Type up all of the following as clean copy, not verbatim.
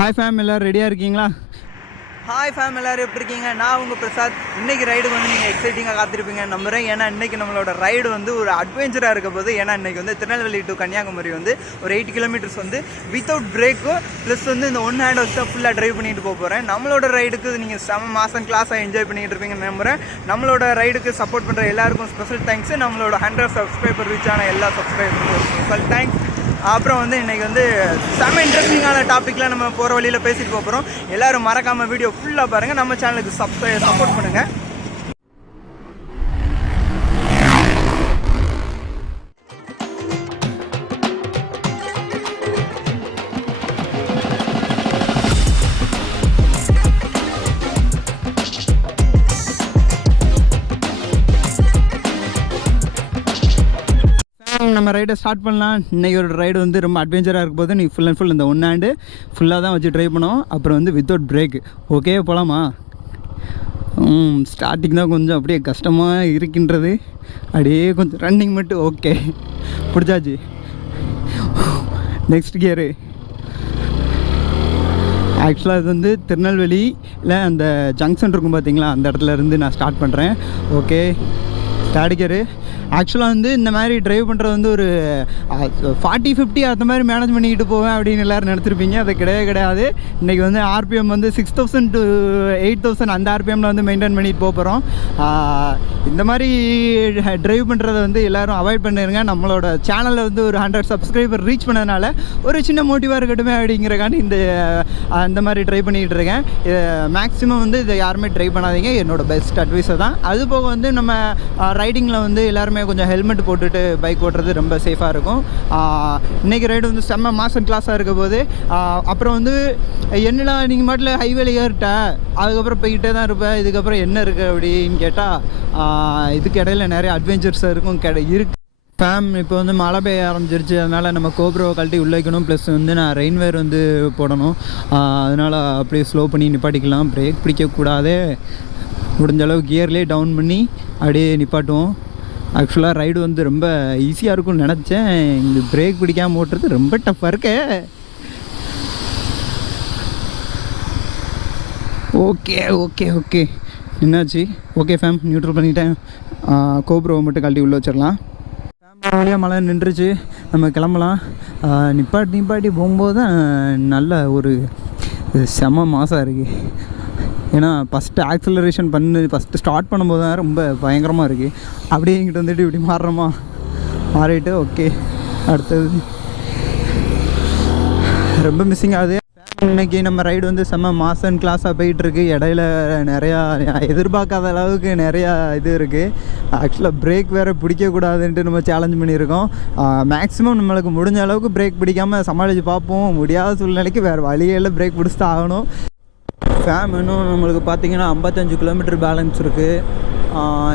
Hi fame, எல்லோரும் ரெடியாக இருக்கீங்களா? ஹாய் ஃபேம், எல்லோரும் எப்படி இருக்கீங்க? நான் உங்கள் பிரசாத். இன்றைக்கி ரைடுக்கு வந்து நீங்கள் எக்ஸைட்டிங்காக காத்திருப்பீங்க நம்புகிறேன். ஏன்னா இன்றைக்கி நம்மளோட ரைடு வந்து ஒரு அட்வென்ச்சராக இருக்க போது. ஏன்னா இன்றைக்கி வந்து திருநெல்வேலி டு கன்னியாகுமரி வந்து ஒரு 8 கிலோமீட்டர்ஸ் வந்து வித்தவுட் பிரேக்கும் ப்ளஸ் வந்து இந்த ஒன் ஹேண்ட் வச்சு தான் ஃபுல்லாக ட்ரைவ் பண்ணிட்டு போகிறேன். நம்மளோட ரைடுக்கு நீங்கள் செம மாதம் கிளாஸாக என்ஜாய் பண்ணிகிட்டு இருப்பீங்கன்னு நம்புகிறேன். நம்மளோட ரைடுக்கு சப்போர்ட் பண்ணுற எல்லாருக்கும் ஸ்பெஷல் தேங்க்ஸ். நம்மளோட 100 சப்ஸ்கிரைபர் ரீச் ஆன எல்லா சப்ஸ்கிரைபருக்கும் ஸ்பெஷல் தேங்க்ஸ். அப்புறம் வந்து இன்றைக்கி வந்து செம இன்ட்ரெஸ்டிங்கான டாப்பிக்கில் நம்ம போகிற வழியில் பேசிட்டு போகிறோம். எல்லோரும் மறக்காமல் வீடியோ ஃபுல்லாக பாருங்கள். நம்ம சேனலுக்கு சப்போர்ட் பண்ணுங்கள். நம்ம ரைடை ஸ்டார்ட் பண்ணலாம். இன்றைக்கி ஒரு ரைடு வந்து ரொம்ப அட்வென்ச்சராக இருக்கும் போது நீ ஃபுல் அண்ட் ஃபுல் இந்த ஒன் ஹேண்டு ஃபுல்லாக தான் வச்சு ட்ரைவ் பண்ணோம். அப்புறம் வந்து வித்தவுட் பிரேக். ஓகே, போகலாமா? ஸ்டார்டிங் தான் கொஞ்சம் அப்படியே கஷ்டமாக இருக்கின்றது. அப்படியே கொஞ்சம் ரன்னிங் மட்டும் ஓகே பிடிச்சாச்சு. Next gear. ஆக்சுவலாக இது வந்து திருநெல்வேலியில் அந்த ஜங்ஷன் இருக்கும் பார்த்தீங்களா, அந்த இடத்துல இருந்து நான் ஸ்டார்ட் பண்ணுறேன். Okay, start gear. ஆக்சுவலாக வந்து இந்த மாதிரி ட்ரைவ் பண்ணுறது வந்து ஒரு 40-50 அந்த மாதிரி மேனேஜ் பண்ணிக்கிட்டு போவேன் அப்படின்னு எல்லோரும் நினச்சிருப்பீங்க. அது கிடையாது. இன்றைக்கி வந்து ஆர்பிஎம் வந்து 6000 to 8000 அந்த ஆர்பிஎம்மில் வந்து மெயின்டைன் பண்ணிட்டு போகிறோம். இந்த மாதிரி ட்ரைவ் பண்ணுறதை வந்து எல்லோரும் அவாய்ட் பண்ணிடுங்க. நம்மளோட சேனலில் வந்து ஒரு 100 சப்ஸ்கிரைபர் ரீச் பண்ணதுனால ஒரு சின்ன மோட்டிவாக இருக்கட்டுமே அப்படிங்கிறக்காண்டி இந்த மாதிரி ட்ரை பண்ணிக்கிட்டு இருக்கேன். மேக்ஸிமம் வந்து இதை யாருமே ட்ரை பண்ணாதீங்க, என்னோட பெஸ்ட் அட்வைஸை தான். அது போக வந்து நம்ம ரைடிங்கில் வந்து எல்லாருமே கொஞ்சம் ஹெல்மெட் போட்டுட்டு பைக் ஓட்டுறது ரொம்ப சேஃபாக இருக்கும். இன்றைக்கி ரைடு வந்து செம்ம மாதம் கிளாஸாக இருக்க போது. அப்புறம் வந்து என்னடா நீங்கள் மாட்டில் ஹைவேல ஏறிட்ட, அதுக்கப்புறம் போய்கிட்டே தான் இருப்பேன், இதுக்கப்புறம் என்ன இருக்குது அப்படின்னு கேட்டால் இதுக்கு இடையில நிறைய அட்வென்ச்சர்ஸாக இருக்கும் இருக்கு ஃபேம். இப்போ வந்து மழை பெய்ய ஆரம்பிச்சிருச்சு, அதனால் நம்ம கோப்ரோவை கழட்டி உள்ளே வைக்கணும். ப்ளஸ் வந்து நான் ரெயின்வேர் வந்து போடணும். அதனால் அப்படியே ஸ்லோ பண்ணி நிப்பாட்டிக்கலாம். பிரேக் பிடிக்கக்கூடாது. முடிஞ்ச அளவு கியர்லேயே டவுன் பண்ணி அப்படியே நிப்பாட்டுவோம். ஆக்சுவலாக ரைடு வந்து ரொம்ப ஈஸியாக இருக்கும்னு நினச்சேன். இந்த பிரேக் பிடிக்காமல் ஓட்டுறது ரொம்ப டஃப்பாக இருக்கு. ஓகே என்னாச்சு? ஓகே ஃபேம், நியூட்ரல் பண்ணிட்டேன். கோப்ரோவை மட்டும் கழட்டி உள்ளே வச்சிடலாம். ஃபேம் வழியாக மழை நின்றுச்சு, நம்ம கிளம்பலாம். நிப்பாட்டி போகும்போது தான் நல்ல ஒரு செம மாதம் இருக்குது. ஏன்னா ஃபஸ்ட்டு ஆக்சலரேஷன் ஃபஸ்ட்டு ஸ்டார்ட் பண்ணும்போது தான் ரொம்ப பயங்கரமாக இருக்குது. அப்படியே இங்கிட்ட வந்துட்டு இப்படி மாறிட்டு ஓகே. அடுத்தது ரொம்ப மிஸ்ஸிங் ஆகுது. இன்றைக்கி நம்ம ரைடு வந்து செம்ம மாசன் கிளாஸாக போயிட்டுருக்கு. இடையில நிறையா எதிர்பார்க்காத அளவுக்கு நிறையா இது இருக்குது. ஆக்சுவலாக பிரேக் வேறு பிடிக்கக்கூடாதுன்ட்டு நம்ம சேலஞ்ச் பண்ணியிருக்கோம். மேக்ஸிமம் நம்மளுக்கு முடிஞ்ச அளவுக்கு பிரேக் பிடிக்காமல் சமாளித்து பார்ப்போம். முடியாத சூழ்நிலைக்கு வேறு வழியில் பிரேக் பிடிச்சி தான் ஆகணும். ஃபேம் இன்னும் நம்மளுக்கு பார்த்திங்கன்னா 55 கிலோமீட்டர் பேலன்ஸ் இருக்குது.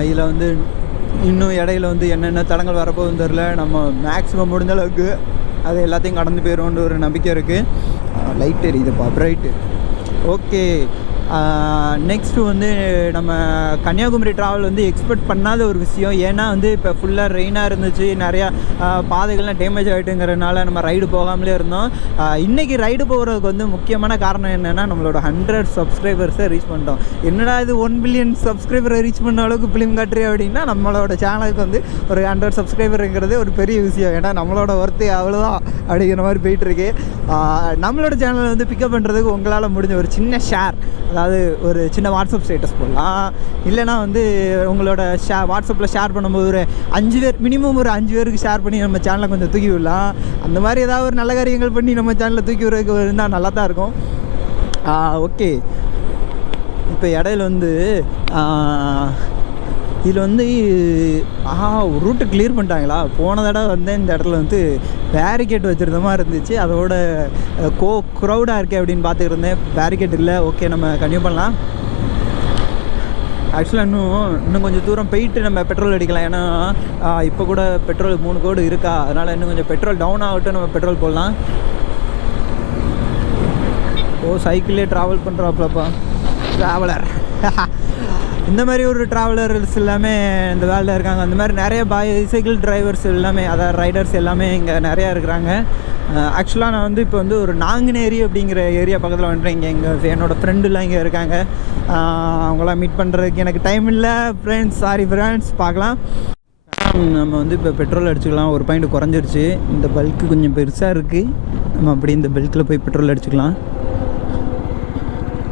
இதில் வந்து இன்னும் இடையில வந்து என்னென்ன தடங்கள் வரப்போகுதுன்னு தெரில. நம்ம மேக்ஸிமம் முடிஞ்ச அளவுக்கு அது எல்லாத்தையும் கடந்து போயிடும்ன்ற ஒரு நம்பிக்கை இருக்குது. லைட் எரியுதுப்பா, பிரைட்டு. ஓகே, நெக்ஸ்ட்டு வந்து நம்ம கன்னியாகுமரி ட்ராவல் வந்து எக்ஸ்பெக்ட் பண்ணாத ஒரு விஷயம். ஏன்னா வந்து இப்போ ஃபுல்லாக ரெயினாக இருந்துச்சு, நிறையா பாதைகள்லாம் டேமேஜ் ஆகிட்டுங்கிறதுனால நம்ம ரைடு போகாமலே இருந்தோம். இன்றைக்கி ரைடு போகிறதுக்கு வந்து முக்கியமான காரணம் என்னென்னா நம்மளோட 100 சப்ஸ்கிரைபர்ஸை ரீச் பண்ணிட்டோம். என்னடா இது 1 பில்லியன் சப்ஸ்கிரைபரை ரீச் பண்ண அளவுக்கு ஃபிலிம் காட்டுறேன் அப்படின்னா, நம்மளோட சேனலுக்கு வந்து ஒரு 100 சப்ஸ்கிரைபருங்கிறது ஒரு பெரிய விஷயம். ஏன்னா நம்மளோட ஒர்த்து அவ்வளோதான் அப்படிங்கிற மாதிரி போயிட்டுருக்கு. நம்மளோட சேனலை வந்து பிக்கப் பண்ணுறதுக்கு உங்களால் முடிஞ்ச ஒரு சின்ன ஷேர், அதாவது ஒரு சின்ன வாட்ஸ்அப் ஸ்டேட்டஸ் போடலாம். இல்லைனா வந்து உங்களோட வாட்ஸ்அப்பில் ஷேர் பண்ணும்போது ஒரு 5 பேர் மினிமம் ஒரு 5 பேருக்கு ஷேர் பண்ணி நம்ம சேனலை கொஞ்சம் தூக்கி விடலாம். அந்த மாதிரி ஏதாவது ஒரு நல்ல காரியங்கள் பண்ணி நம்ம சேனலில் தூக்கி விடுறதுக்கு இருந்தால் நல்லா தான் இருக்கும். ஓகே, இப்போ இடையில வந்து இதில் வந்து ஒரு ரூட்டை கிளியர் பண்ணிட்டாங்களா? போன தடவை வந்து இந்த இடத்துல வந்து பேரிகேட் வச்சுருந்த மாதிரி இருந்துச்சு. அதோட க்ரௌடாக இருக்கே அப்படின்னு பார்த்துக்கிட்டு இருந்தேன். பேரிகேட் இல்லை. ஓகே, நம்ம கன்டினியூ பண்ணலாம். ஆக்சுவலாக இன்னும் கொஞ்சம் தூரம் போயிட்டு நம்ம பெட்ரோல் அடிக்கலாம். ஏன்னா இப்போ கூட பெட்ரோல் 3 கோடு இருக்கா, அதனால் இன்னும் கொஞ்சம் பெட்ரோல் டவுன் ஆகட்டும், நம்ம பெட்ரோல் போடலாம். சைக்கிள்லேயே ட்ராவல் பண்ணுறாப்புலப்பா ட்ராவலர். இந்த மாதிரி ஒரு ட்ராவலர்ஸ் எல்லாமே இந்த வேலையில் இருக்காங்க. அந்த மாதிரி நிறைய பைசைக்கிள் டிரைவர்ஸ் எல்லாமே, அதாவது ரைடர்ஸ் எல்லாமே இங்கே நிறையா இருக்கிறாங்க. ஆக்சுவலாக நான் வந்து இப்போ வந்து ஒரு நாங்குநேரி அப்படிங்கிற ஏரியா பக்கத்தில் வந்துட்டேன். இங்கே எங்கள் என்னோடய ஃப்ரெண்டுலாம் இங்கே இருக்காங்க. அவங்களாம் மீட் பண்ணுறதுக்கு எனக்கு டைம் இல்லை ஃப்ரெண்ட்ஸ். சாரி ஃப்ரெண்ட்ஸ், பார்க்கலாம். நம்ம வந்து இப்போ பெட்ரோல் அடிச்சுக்கலாம். ஒரு பாயிண்ட் குறைஞ்சிருச்சு. இந்த பல்க்கு கொஞ்சம் பெருசாக இருக்குது. நம்ம அப்படி இந்த பல்கில் போய் பெட்ரோல் அடிச்சுக்கலாம்.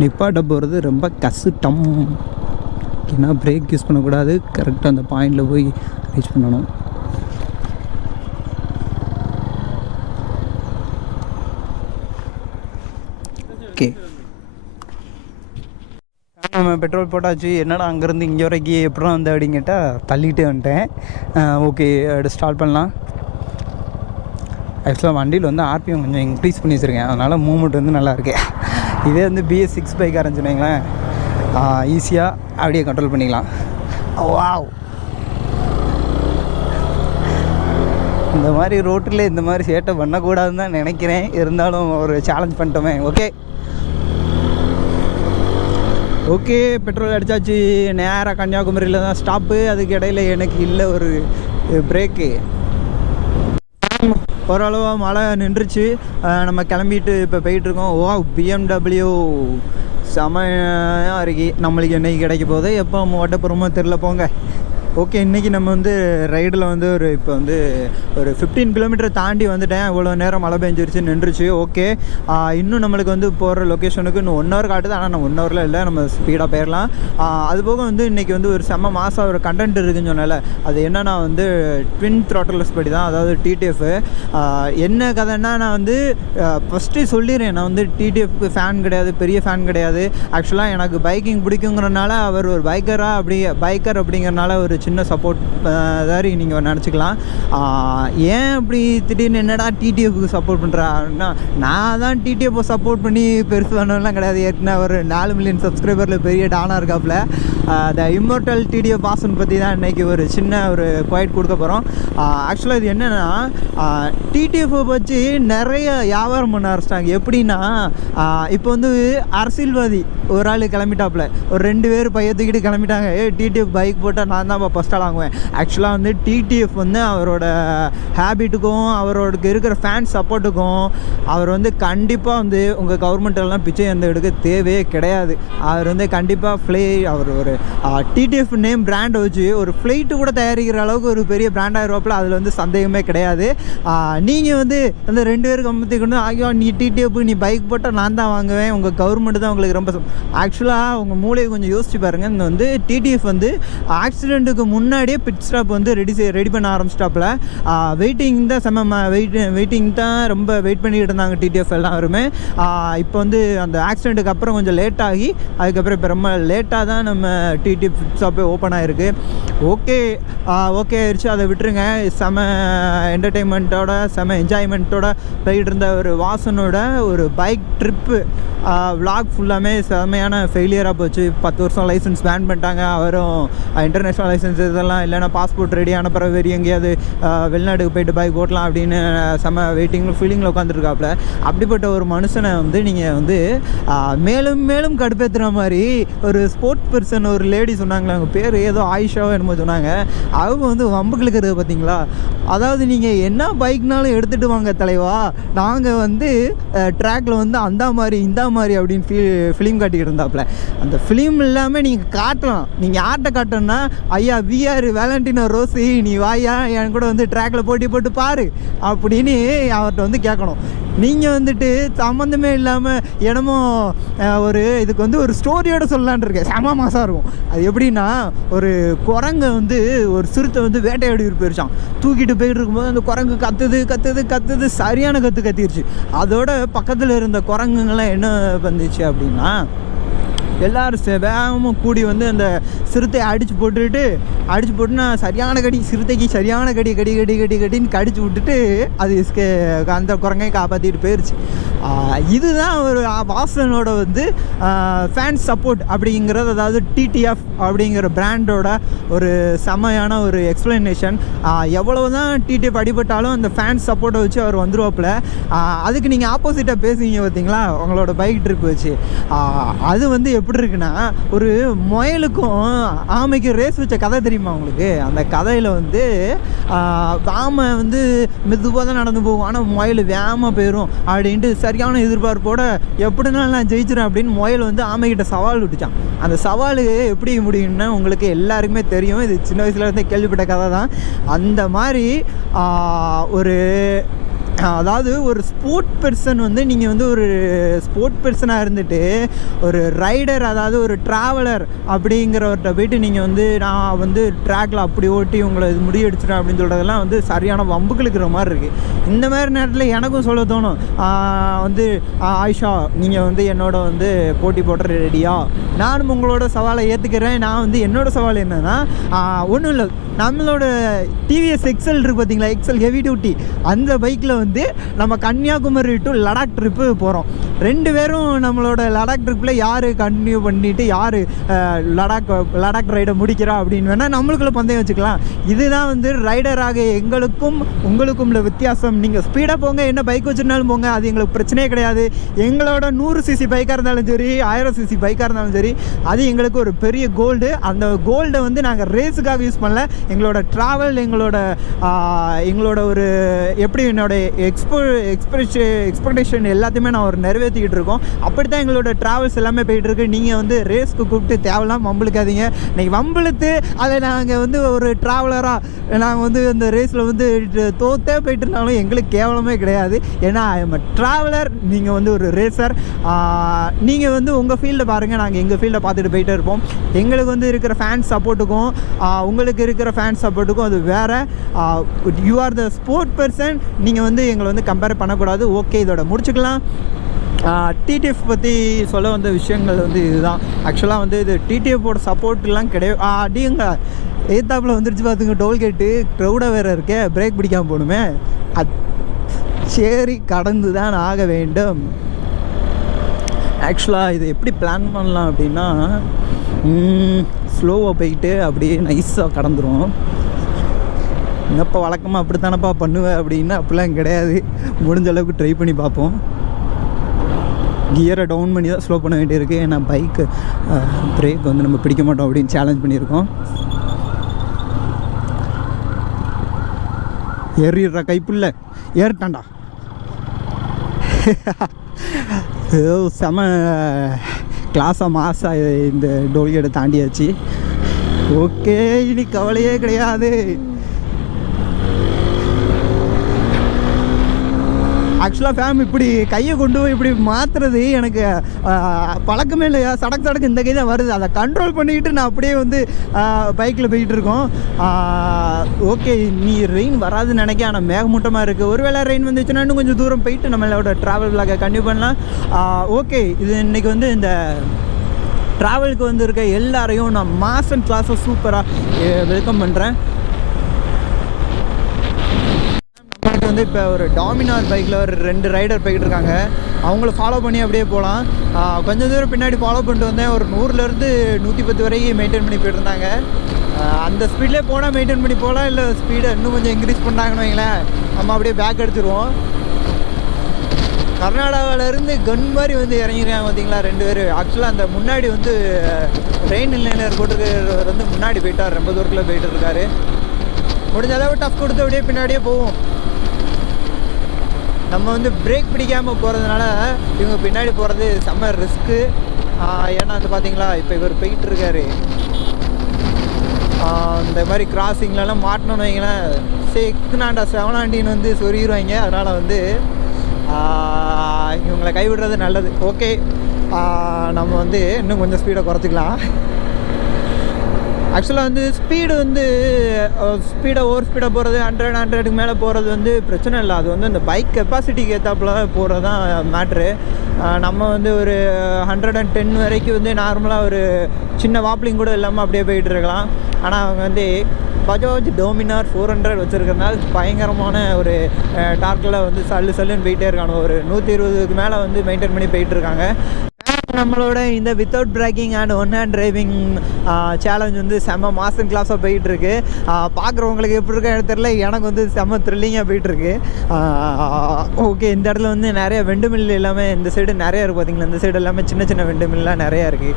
நிப்பாட்ட போகிறது ரொம்ப கஷ்டம். ஏன்னா பிரேக் யூஸ் பண்ணக்கூடாது. கரெக்டாக அந்த பாயிண்டில் போய் ரீச் பண்ணணும். ஓகே, நம்ம பெட்ரோல் போட்டாச்சு. என்னடா அங்கேருந்து இங்கே வரைக்கும் எப்படிலாம் வந்து அப்படின்னு கேட்டால் தள்ளிட்டு வந்துட்டேன். ஓகே, ஸ்டார்ட் பண்ணலாம். ஆக்சுவலாக வண்டியில் வந்து ஆர்பிஎம் கொஞ்சம் இன்க்ரீஸ் பண்ணி வச்சுருக்கேன். அதனால் மூவ்மெண்ட் வந்து நல்லாயிருக்கு. இதே வந்து BS6 பைக் ஆரம்பிச்சுனீங்களேன், ஈஸியாக அப்படியே கண்ட்ரோல் பண்ணிக்கலாம். வாவ், இந்த மாதிரி ரோட்டில் இந்த மாதிரி சேட்டை பண்ணக்கூடாதுன்னு தான் நினைக்கிறேன். இருந்தாலும் ஒரு சேலஞ்ச் பண்ணிட்டோமே. ஓகே, பெட்ரோல் அடித்தாச்சு. நேராக கன்னியாகுமரியில் தான் ஸ்டாப்பு. அதுக்கு இடையில் எனக்கு இல்லை ஒரு பிரேக்கு. ஓரளவு மழை நின்றுச்சு. நம்ம கிளம்பிட்டு இப்போ போயிட்டுருக்கோம். BMW செமையாக இருக்கு. நம்மளுக்கு என்னைக்கு கிடைக்க போகுது, எப்போ நம்ம ஓட்ட போகிறோமோ தெரில போங்க. ஓகே, இன்றைக்கி நம்ம வந்து ரைடில் வந்து இப்போ வந்து ஒரு 15 கிலோமீட்டர் தாண்டி வந்துட்டேன். இவ்வளோ நேரம் மழை பெஞ்சிருச்சு, நின்றுச்சு. ஓகே, இன்னும் நம்மளுக்கு வந்து போகிற லொக்கேஷனுக்கு இன்னும் 1 hour காட்டுது. ஆனால் நான் 1 hourல இல்லை, நம்ம ஸ்பீடாக போயிடலாம். அதுபோக வந்து இன்றைக்கி வந்து ஒரு செம்ம மாதம் ஒரு கண்டென்ட் இருக்குதுன்னு சொன்னால, அது என்னன்னா வந்து ட்வின் த்ராட்டில்ஸ் படி தான். அதாவது TTF. என்ன கதைன்னா, நான் வந்து ஃபஸ்ட்டு சொல்லிடுறேன், நான் வந்து TTFக்கு ஃபேன் கிடையாது, பெரிய ஃபேன் கிடையாது. ஆக்சுவலாக எனக்கு பைக்கிங் பிடிக்குங்கிறனால, அவர் ஒரு பைக்கர் அப்படிங்கிறனால ஒரு சின்ன சப்போர்ட் மாதிரி நீங்கள் நினச்சிக்கலாம். ஏன் அப்படி திடீர்னு என்னடா TTFக்கு சப்போர்ட் பண்ணுறான்னா, நான் தான் TTF சப்போர்ட் பண்ணி பெருசு பண்ணலாம் கிடையாது. ஏற்கனவே ஒரு 4 மில்லியன் சப்ஸ்கிரைபரில் பெரிய டானாக இருக்காப்புல. த இம்மோர்டல் TTF வாசன் பற்றி தான் இன்றைக்கி ஒரு சின்ன ஒரு குவைட் கொடுக்க போகிறோம். ஆக்சுவலாக இது என்னென்னா, TTF வச்சு நிறைய வியாபாரம் பண்ண ஆரம்பிச்சிட்டாங்க. எப்படின்னா, இப்போ வந்து அரசியல்வாதி ஒரு ஆள் கிளம்பிட்டாப்புல, ஒரு 2 பேர் பையத்துக்கிட்டு கிளம்பிட்டாங்க. TTF பைக் போட்டால் நான் தான் ஃபஸ்ட் ஆள் வாங்குவேன். ஆக்சுவலாக வந்து TTF வந்து அவரோட ஹேபிட்டுக்கும் அவரோட இருக்கிற ஃபேன் சப்போர்ட்டுக்கும் அவர் வந்து கண்டிப்பாக வந்து உங்கள் கவர்மெண்ட்டெல்லாம் பிச்சை எந்த எடுக்க தேவையே கிடையாது. அவர் வந்து கண்டிப்பாக அவர் ஒரு TTF நேம் பிராண்டை வச்சு ஒரு ஃப்ளைட்டு கூட தயாரிக்கிற அளவுக்கு ஒரு பெரிய பிராண்டாக இருப்பாப்பில். அதில் வந்து சந்தேகமே கிடையாது. நீங்கள் வந்து அந்த 2 பேருக்கு கம்பத்திக்கொண்டு ஆகியோ நீ TTF நீ பைக் போட்டால் நான் தான் வாங்குவேன், உங்கள் கவர்மெண்ட் தான் உங்களுக்கு ரொம்ப. ஆக்சுவலாக உங்கள் மூளையை கொஞ்சம் யோசிச்சு பாருங்கள். இந்த வந்து TTF வந்து ஆக்சிடெண்ட்டுக்கு முன்னாடியே பிட் ஸ்டாப் வந்து ரெடி பண்ண ஆரம்பிச்சிட்டாப்புல. வெயிட்டிங் தான் வெயிட்டிங் தான் ரொம்ப வெயிட் பண்ணிக்கிட்டு இருந்தாங்க TTF எல்லாருமே. இப்போ வந்து அந்த ஆக்சிடெண்ட்டுக்கு அப்புறம் கொஞ்சம் லேட் ஆகி, அதுக்கப்புறம் இப்போ ரொம்ப லேட்டாக தான் நம்ம TTF பிட் ஸ்டாப்பே ஓப்பன் ஆகிருக்கு. ஓகே ஆயிடுச்சு, அதை விட்டுருங்க. செம என்டர்டெயின்மெண்ட்டோட செம என்ஜாய்மெண்ட்டோட போயிட்டு இருந்த ஒரு வாசனோட ஒரு பைக் ட்ரிப்பு விளாக் ஃபுல்லாமே செமையான ஃபெயிலியராக போச்சு. 10 வருஷம் லைசன்ஸ் பேன் பண்ணிட்டாங்க. அவரும் இன்டர்நேஷ்னல் லைசன்ஸ் இதெல்லாம் இல்லைன்னா பாஸ்போர்ட் ரெடி ஆன பிறகு வேறு எங்கேயாவது வெளிநாட்டுக்கு போய்ட்டு பைக் ஓட்டலாம் அப்படின்னு செம்ம வெயிட்டிங்கில் ஃபீலிங்கில் உட்காந்துருக்காப்புல. அப்படிப்பட்ட ஒரு மனுஷனை வந்து நீங்கள் வந்து மேலும் மேலும் கடுப்பேற்றுற மாதிரி ஒரு ஸ்போர்ட்ஸ் பர்சன் ஒரு லேடி சொன்னாங்களே, அவங்க பேர் ஏதோ ஆயிஷாவோ என்னமோ சொன்னாங்க. அவங்க வந்து வம்புக்கு இருக்கிறது பார்த்தீங்களா. அதாவது நீங்கள் என்ன பைக்னாலும் எடுத்துகிட்டு வாங்க தலைவா, நாங்கள் வந்து ட்ராக்கில் வந்து அந்த மாதிரி இந்த மாதிரி அப்படின்னு ஃபிலிம் காட்டிக்கிட்டு இருந்தாப்புல. அந்த ஃபிலிம் இல்லாமல் நீங்கள் காட்டலாம். நீங்கள் யார்கிட்ட காட்டணும்னா, ஐயா VR வேலண்டினோ ரோஸி நீ வாயா என் கூட வந்து ட்ராக்கில் போட்டு பாரு அப்படின்னு அவர்கிட்ட வந்து கேட்கணும். நீங்கள் வந்துட்டு சம்மந்தமே இல்லாமல் என்னமோ ஒரு இதுக்கு வந்து ஒரு ஸ்டோரியோட சொல்லலான் இருக்கேன். செம மாசாக இருக்கும். அது எப்படின்னா, ஒரு குரங்கை வந்து ஒரு சிறுத்தை வந்து வேட்டையாடி போயிருச்சான். தூக்கிட்டு போயிட்டு இருக்கும்போது அந்த குரங்கு கத்துது சரியான கத்திருச்சு. அதோட பக்கத்தில் இருந்த குரங்குங்கெல்லாம் என்ன வந்துச்சு அப்படின்னா, எல்லோரும் வேகமாக கூடி வந்து அந்த சிறுத்தையை அடித்து போட்டுன்னா சரியான கடி, சிறுத்தைக்கு சரியான கடின்னு கடிச்சு விட்டுட்டு அது அந்த குரங்கை காப்பாற்றிட்டு போயிடுச்சு. இதுதான் ஒரு வாசனோட வந்து ஃபேன்ஸ் சப்போர்ட் அப்படிங்கிறது, அதாவது டிடிஎஃப் அப்படிங்கிற பிராண்டோட ஒரு செமையான ஒரு எக்ஸ்ப்ளனேஷன். எவ்வளவு தான் டிடிஎஃப் அடிபட்டாலும் அந்த ஃபேன்ஸ் சப்போர்ட்டை வச்சு அவர் வந்துருவாப்புல. அதுக்கு நீங்கள் ஆப்போசிட்டாக பேசுவீங்க பார்த்தீங்களா உங்களோட பைக் ட்ரிப் வச்சு. அது வந்து எப்படி இருக்குன்னா, ஒரு முயலுக்கும் ஆமைக்கும் ரேஸ் வச்ச கதை தெரியுமா உங்களுக்கு? அந்த கதையில் வந்து ஆமை வந்து மெதுவாக தான் நடந்து போகும், ஆனால் முயல் வேகமாக போயிடும் அப்படின்ட்டு சரியான எதிர்பார்ப்போட எப்படின்னா நான் ஜெயிச்சிடறேன் அப்படின்னு முயல் வந்து ஆமைக்கிட்ட சவால் விட்டுச்சான். அந்த சவால் எப்படி முடியும்னா உங்களுக்கு எல்லாருக்குமே தெரியும். இது சின்ன வயசுல இருந்தே கேள்விப்பட்ட கதை தான். அந்த மாதிரி ஒரு அதாவது ஒரு ஸ்போர்ட் பெர்சன் வந்து நீங்கள் வந்து ஒரு ஸ்போர்ட் பெர்சனாக இருந்துட்டு ஒரு ரைடர், அதாவது ஒரு ட்ராவலர் அப்படிங்கிறவர்கிட்ட போயிட்டு நீங்கள் வந்து நான் வந்து ட்ராக்கில் அப்படி ஓட்டி உங்களை இது முடியடிச்சிட்டேன் அப்படின்னு சொல்கிறதெல்லாம் வந்து சரியான வம்புகளுக்கிற மாதிரி இருக்குது. இந்த மாதிரி நேரத்தில் எனக்கும் சொல்ல தோணும், வந்து ஆயிஷா நீங்கள் வந்து என்னோட வந்து போட்டி போடுற ரெடியா, நானும் உங்களோட சவாலை ஏற்றுக்கிறேன். நான் வந்து என்னோடய சவால் என்னென்னா ஒன்றும் இல்லை, நம்மளோட டிவிஎஸ் எக்ஸல் இருக்குது பார்த்தீங்களா, எக்ஸல் ஹெவி டியூட்டி, அந்த பைக்கில் வந்து நம்ம கன்னியாகுமரி டு லடாக் ட்ரிப்பு போகிறோம். 2 பேரும் நம்மளோட லடாக் ட்ரிப்பில் யார் கண்டினியூ பண்ணிவிட்டு யார் லடாக் ரைடை முடிக்கிறா அப்படின்னு வேணால் நம்மளுக்குள்ள பந்தயம் வச்சுக்கலாம். இதுதான் வந்து ரைடராக எங்களுக்கும் உங்களுக்கும் உள்ள வித்தியாசம். நீங்கள் ஸ்பீடாக போங்க, என்ன பைக் வச்சுருந்தாலும் போங்க, அது எங்களுக்கு பிரச்சனையே கிடையாது. எங்களோட 100 சிசி பைக்காக இருந்தாலும் சரி, 1000 சிசி பைக்காக இருந்தாலும் சரி, அது எங்களுக்கு ஒரு பெரிய கோல்டு. அந்த கோல்டை வந்து நாங்கள் ரேஸுக்காக யூஸ் பண்ணல, எங்களோட ட்ராவல், எங்களோட ஒரு எப்படி என்னோட எக்ஸ்பெக்டேஷன் எல்லாத்தையுமே நான் ஒரு நிறைவேற்றிக்கிட்டு இருக்கோம். அப்படி தான் எங்களோட ட்ராவல்ஸ் எல்லாமே போயிட்டுருக்கு. நீங்கள் வந்து ரேஸ்க்கு கூப்பிட்டு தேவையில்லாமல் வம்பளுக்காதீங்க. இன்றைக்கி வம்பளுத்து அதை நாங்கள் வந்து ஒரு ட்ராவலராக நாங்கள் வந்து அந்த ரேஸில் வந்து தோத்தே போயிட்டு இருந்தாலும் எங்களுக்கு கேவலமே கிடையாது. ஏன்னா ஐ எம் ட்ராவலர், நீங்கள் வந்து ஒரு ரேசர். நீங்கள் வந்து உங்கள் ஃபீல்டை பாருங்கள், நாங்கள் எங்கள் ஃபீல்டை பார்த்துட்டு போயிட்டே இருப்போம். எங்களுக்கு வந்து இருக்கிற ஃபேன்ஸ் சப்போர்ட்டுக்கும் உங்களுக்கு இருக்கிற ஃபேன்ஸ் சப்போர்ட்டுக்கும் அது வேறு. You are the sport person, நீங்கள் வந்து எங்களை வந்து கம்பேர் பண்ணக்கூடாது. ஓகே, இதோட முடிச்சுக்கலாம். டிடிஎஃப் பற்றி சொல்ல வந்த விஷயங்கள் வந்து இதுதான். ஆக்சுவலாக வந்து இது டிடிஎஃபோட சப்போர்ட்லாம் கிடையாது. அடிங்க ஏத்தாப்பில் வந்துருச்சு பார்த்துங்க, டோல்கேட்டு க்ரௌடாக வேறு இருக்கே, பிரேக் பிடிக்காமல் போகணுமே. சரி, கடந்து தான் ஆக வேண்டும். ஆக்சுவலாக இது எப்படி பிளான் பண்ணலாம் அப்படின்னா, ஸ்லோவாக போயிட்டு அப்படியே நைஸாக கடந்துரும். என்னப்பா வழக்கமாக அப்படித்தானப்பா பண்ணுவேன் அப்படின்னா அப்படிலாம் கிடையாது. முடிஞ்ச அளவுக்கு ட்ரை பண்ணி பார்ப்போம். கியரை டவுன் பண்ணி தான் ஸ்லோ பண்ண வேண்டியிருக்கு. ஏன்னா பைக்கு பிரேக் வந்து நம்ம பிடிக்க மாட்டோம் அப்படின்னு சேலஞ்ச் பண்ணியிருக்கோம். ஏறிடுற கைப்புள்ள ஏறிட்டான்டா. செம கிளாஸாக மாசாக இந்த டோல்கேட்டை தாண்டியாச்சு. ஓகே, இனி கவலையே கிடையாது. ஆக்சுவலாக ஃபேம் இப்படி கையை கொண்டு போய் இப்படி மாற்றுறது எனக்கு பழக்கமே இல்லையா. சடக்கு இந்த கை தான் வருது, அதை கண்ட்ரோல் பண்ணிக்கிட்டு நான் அப்படியே வந்து பைக்கில் போய்கிட்டு இருக்கோம். ஓகே, நீ ரெயின் வராதுன்னு நினைக்க, ஆனால் மேகமூட்டமாக இருக்குது. ஒருவேளை ரெயின் வந்துச்சுன்னா இன்னும் கொஞ்சம் தூரம் போயிட்டு நம்மளோட ட்ராவல் விலாக கண்டினியூ பண்ணலாம். ஓகே, இது இன்றைக்கி வந்து இந்த ட்ராவலுக்கு வந்து இருக்க எல்லாரையும் நான் மாஸ் அண்ட் கிளாஸை சூப்பராக வெல்கம் பண்ணுறேன். நமக்கு வந்து இப்போ ஒரு டாமினார் பைக்கில் ஒரு 2 ரைடர் போய்கிட்டு இருக்காங்க. அவங்கள ஃபாலோ பண்ணி அப்படியே போகலாம். கொஞ்சம் தூரம் பின்னாடி ஃபாலோ பண்ணிட்டு வந்தேன். ஒரு 100லேருந்து 110 வரைக்கும் மெயின்டைன் பண்ணி போய்ட்டு இருந்தாங்க. அந்த ஸ்பீட்லேயே போனால் மெயின்டைன் பண்ணி போகலாம், இல்லை ஸ்பீடை இன்னும் கொஞ்சம் இன்க்ரீஸ் பண்ணாங்கன்னு வைங்களேன், நம்ம அப்படியே பேக் அடிச்சிருவோம். கர்நாடகாவிலேருந்து கன் மாதிரி வந்து இறங்கிருக்காங்க பார்த்தீங்களா 2 பேர். ஆக்சுவலாக அந்த முன்னாடி வந்து ரெயின் இன்லைனர் போட்டுருக்கிறவர் வந்து முன்னாடி போயிட்டார், ரொம்ப தூரத்தில் போயிட்டு இருக்காரு. முடிஞ்ச அளவு டஃப் கொடுத்து அப்படியே பின்னாடியே போவோம். நம்ம வந்து பிரேக் பிடிக்காமல் போகிறதுனால இவங்க பின்னாடி போகிறது செம்ம ரிஸ்க்கு. ஏன்னா வந்து பார்த்தீங்களா, இப்போ இவர் போயிட்டு இருக்காரு. இந்த மாதிரி கிராசிங்லலாம் மாட்டணும்னு வைங்களேன், செக்குனாண்டா செவனாண்டின்னு வந்து சொருகிடுவாங்க. அதனால் வந்து இவங்களை கைவிடுறது நல்லது. ஓகே, நம்ம வந்து இன்னும் கொஞ்சம் ஸ்பீடை குறைச்சிக்கலாம். ஆக்சுவலாக வந்து ஸ்பீடு வந்து ஓவர் ஸ்பீடாக போகிறது 100க்கு மேலே போகிறது வந்து பிரச்சனை இல்லை. அது வந்து அந்த பைக் கெப்பாசிட்டிக்கு ஏற்றாப்புல போகிறது தான் மேட்ரு. நம்ம வந்து ஒரு 110 வரைக்கும் வந்து நார்மலாக ஒரு சின்ன வாப்ளிங் கூட இல்லாமல் அப்படியே போயிட்டு இருக்கலாம். ஆனால் அவங்க வந்து பஜாஜ் டோமினார் 400 வச்சுருக்கிறதுனால பயங்கரமான ஒரு டார்க்கில் வந்து சல்லுன்னு போயிட்டே இருக்காங்க. ஒரு 120க்கு மேலே வந்து மெயின்டைன் பண்ணி போயிட்டுருக்காங்க. நம்மளோட இந்த without braking and one hand driving challenge வந்து செம்ம மாஸ்டர் கிளாஸாக போயிட்டுருக்கு. பார்க்குறவங்களுக்கு எப்படி இருக்கா எனக்கு தெரியல, எனக்கு வந்து செம்ம த்ரில்லிங்காக போயிட்டுருக்கு. ஓகே, இந்த இடத்துல வந்து நிறைய வெண்டு மில் எல்லாமே இந்த சைடு நிறையா இருக்குது. பார்த்திங்களா, இந்த சைடு எல்லாமே சின்ன சின்ன வெண்டு மில்லாம் நிறையா இருக்குது.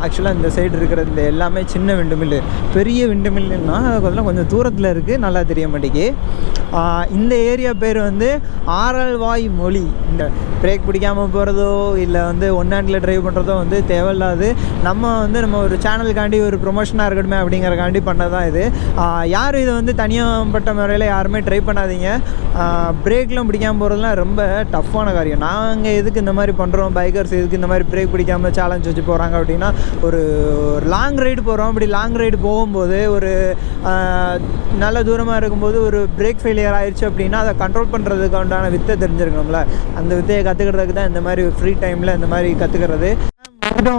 ஆக்சுவலாக இந்த சைடு இருக்கிற இந்த எல்லாமே சின்ன வெண்டு மில்லு. பெரிய வெண்டு மில்லுன்னா அதெல்லாம் கொஞ்சம் தூரத்தில் இருக்குது, நல்லா தெரிய மாட்டேங்கி. இந்த ஏரியா பேர் வந்து ஆரல்வாய் மொழி. இந்த பிரேக் பிடிக்காமல் போகிறதோ இல்லை வந்து ஒன் ஹேண்டில் ட்ரைவ் பண்ணுறதோ வந்து தேவையில்லாது. நம்ம ஒரு சேனலுக்காண்டி ஒரு ப்ரொமோஷனாக இருக்கணுமே அப்படிங்கிறக்காண்டி பண்ணதான் இது. யாரும் இதை வந்து தனியாகப்பட்ட முறையில் யாருமே ட்ரை பண்ணாதீங்க. பிரேக்லாம் பிடிக்காமல் போகிறதுலாம் ரொம்ப டஃப்பான காரியம். நாங்கள் எதுக்கு இந்த மாதிரி பண்ணுறோம், பைக்கர்ஸ் எதுக்கு இந்த மாதிரி பிரேக் பிடிக்காமல் சேலஞ்ச் வச்சு போகிறாங்க அப்படின்னா, ஒரு லாங் ரைடு போகிறோம். அப்படி லாங் ரைடு போகும்போது ஒரு நல்ல தூரமாக இருக்கும்போது ஒரு பிரேக் ஃபெயிலியர் ஆயிடுச்சு அப்படின்னா அதை கண்ட்ரோல் பண்ணுறதுக்கு உண்டான வித்தை தெரிஞ்சிருக்கணும்ல. அந்த வித்தையை கற்றுக்கிறதுக்கு தான் இந்த மாதிரி ஃப்ரீ டைமில் இந்த மாதிரி கற்றுக்கிறது.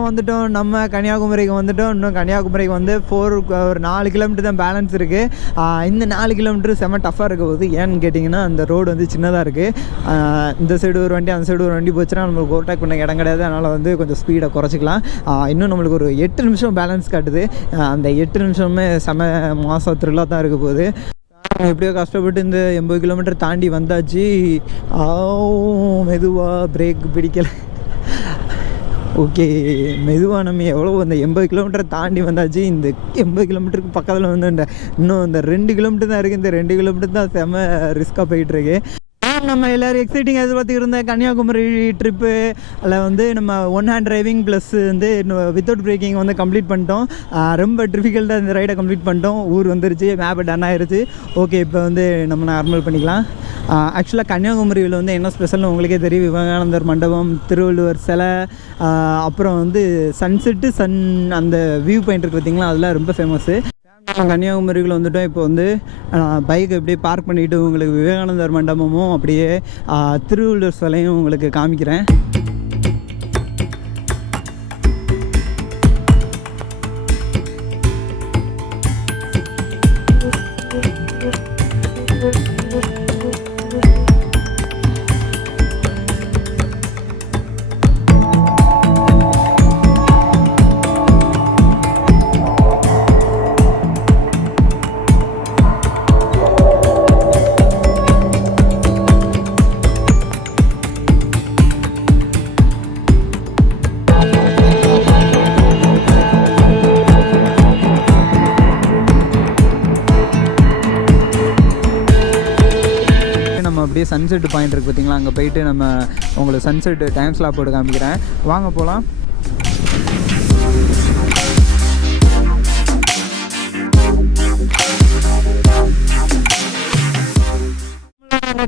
வந்துட்டோம் நம்ம கன்னியாகுமரிக்கு வந்துட்டோம். இன்னும் கன்னியாகுமரிக்கு வந்து ஒரு 4 கிலோமீட்டர் தான் பேலன்ஸ் இருக்குது. இந்த 4 கிலோமீட்டர் செம்ம டஃப்பாக இருக்க போகுது. ஏன்னு கேட்டிங்கன்னா, அந்த ரோடு வந்து சின்னதாக இருக்குது. இந்த சைடு ஒரு வண்டி அந்த சைடு ஒரு வண்டி போச்சுன்னா நம்மளுக்கு ஓவர்டேக் பண்ண இடம் கிடையாது. அதனால் வந்து கொஞ்சம் ஸ்பீடை குறைச்சிக்கலாம். இன்னும் நம்மளுக்கு ஒரு 8 நிமிஷம் பேலன்ஸ் காட்டுது. அந்த 8 நிமிஷமே செம்ம மாதம் த்ரில்லாக தான் இருக்க போகுது. எப்படியோ கஷ்டப்பட்டு இந்த 80 கிலோமீட்டர் தாண்டி வந்தாச்சு. மெதுவாக பிரேக் பிடிக்கலை. ஓகே, மெதுவாக நம்ம எவ்வளோ அந்த 80 கிலோமீட்டர் தாண்டி வந்தாச்சு. இந்த 80 கிலோமீட்டருக்கு பக்கத்தில் வந்து இன்னும் இந்த 2 கிலோமீட்டர் தான் இருக்குது. இந்த 2 கிலோமீட்டர் தான் செம்ம ரிஸ்க்காக போயிட்டுருக்கு. நம்ம எல்லோரும் எக்ஸைட்டிங்காக எதிர்பார்த்துக்கிட்டு இருந்த கன்னியாகுமரி ட்ரிப்பு அதில் வந்து நம்ம ஒன் ஹேண்ட் டிரைவிங் ப்ளஸ் வந்து வித்தவுட் பிரேக்கிங் வந்து கம்ப்ளீட் பண்ணிட்டோம். ரொம்ப டிஃபிகல்ட்டாக இந்த ரைடை கம்ப்ளீட் பண்ணிட்டோம். ஊர் வந்துருச்சு, மேப் டன் ஆயிடுச்சு. ஓகே, இப்போ வந்து நம்ம நார்மல் பண்ணிக்கலாம். ஆக்சுவலாக கன்னியாகுமரியில் வந்து என்ன ஸ்பெஷல்னு உங்களுக்கே தெரியும். விவேகானந்தர் மண்டபம், திருவள்ளுவர் சிலை, அப்புறம் வந்து சன்செட்டு அந்த வியூ பாயிண்ட் இருக்குது பார்த்திங்களா, அதெல்லாம் ரொம்ப ஃபேமஸ்ஸு. கன்னியாகுமரியில் வந்துட்டோம். இப்போ வந்து பைக் அப்படியே பார்க் பண்ணிவிட்டு உங்களுக்கு விவேகானந்தர் மண்டபமும் அப்படியே திருவள்ளுவர் சிலையும் உங்களுக்கு காமிக்கிறேன். அப்படியே சன்செட் பாயிண்ட் இருக்குது பார்த்திங்களா, அங்கே போயிட்டு நம்ம உங்களுக்கு சன்செட் டைம் ஸ்லாப் போட்டு காமிக்கிறேன். வாங்க போகலாம்.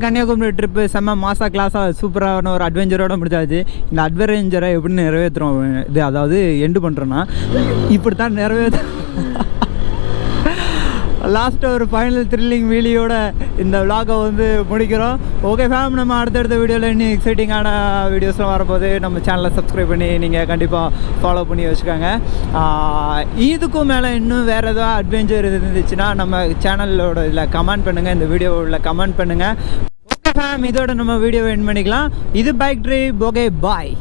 கன்னியாகுமரி ட்ரிப்பு செம்ம மாசா கிளாஸாக சூப்பரான ஒரு அட்வென்ச்சரோட முடிச்சாச்சு. இந்த அட்வென்ச்சரை எப்படி நிறைவேற்றுறோம், இது அதாவது எண்டு பண்ணுறோன்னா இப்படி தான் லாஸ்ட்டாக ஒரு ஃபைனல் த்ரில்லிங் வீடியோட இந்த விலாகை வந்து முடிக்கிறோம். ஓகே ஃபேம், நம்ம அடுத்தடுத்த வீடியோவில் இன்னும் எக்ஸைட்டிங்கான வீடியோஸ்லாம் வரப்போது. நம்ம சேனலை சப்ஸ்கிரைப் பண்ணி நீங்கள் கண்டிப்பாக ஃபாலோ பண்ணி வச்சுக்கோங்க. இதுக்கும் மேலே இன்னும் வேறு ஏதாவது அட்வென்ச்சர் இருந்துச்சுன்னா நம்ம சேனலோட இதில் கமெண்ட் பண்ணுங்கள், இந்த வீடியோவில் கமெண்ட் பண்ணுங்கள். ஓகே ஃபேம், இதோட நம்ம வீடியோவை எண்ட் பண்ணிக்கலாம். இது பைக் ட்ரிப். ஓகே, பாய்.